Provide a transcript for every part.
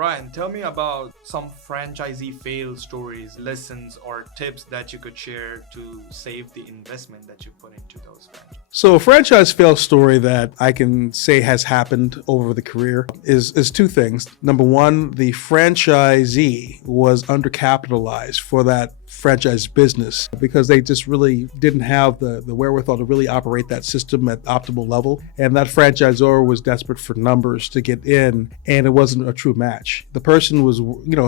Brian, tell me about some franchisee fail stories, lessons, or tips that you could share to save the investment that you put into those franchises. So a franchise fail story that I can say has happened over the career is two things. Number one, the franchisee was undercapitalized for that franchise business because they just really didn't have the wherewithal to really operate that system at optimal level. And that franchisor was desperate for numbers to get in, and it wasn't a true match. The person was,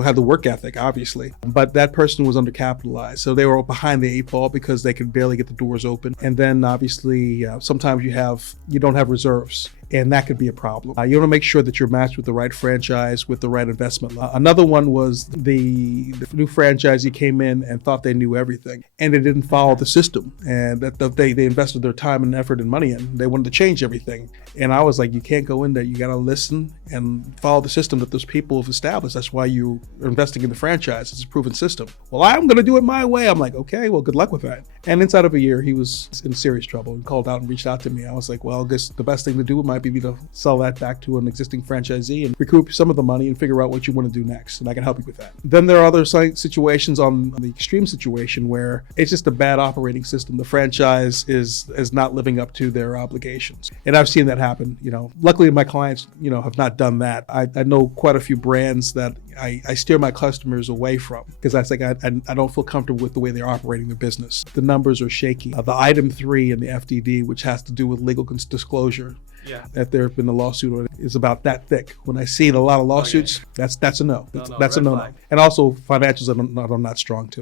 had the work ethic, obviously, but that person was undercapitalized. So they were behind the eight ball because they could barely get the doors open. And then obviously, sometimes you don't have reserves. And that could be a problem. You want to make sure that you're matched with the right franchise, with the right investment. Another one was the new franchisee came in and thought they knew everything, and they didn't follow the system. And that they invested their time and effort and money in. They wanted to change everything. And I was like, you can't go in there. You got to listen and follow the system that those people have established. That's why you are investing in the franchise. It's a proven system. Well, I'm going to do it my way. I'm like, okay, well, good luck with that. And inside of a year, he was in serious trouble. He called out and reached out to me. I was like, well, I guess the best thing to do might be to sell that back to an existing franchisee and recoup some of the money and figure out what you want to do next. And I can help you with that. Then there are other situations on the extreme situation where it's just a bad operating system. The franchise is not living up to their obligations. And I've seen that happen. Luckily my clients, have not done that. I know quite a few brands that I steer my customers away from because I think I don't feel comfortable with the way they're operating their business. The numbers are shaky. The item 3 in the FDD, which has to do with legal disclosure, that there have been a lawsuit on it, is about that thick. When I see a lot of lawsuits, that's a no. That's a no. Flag. And also financials I'm not strong to.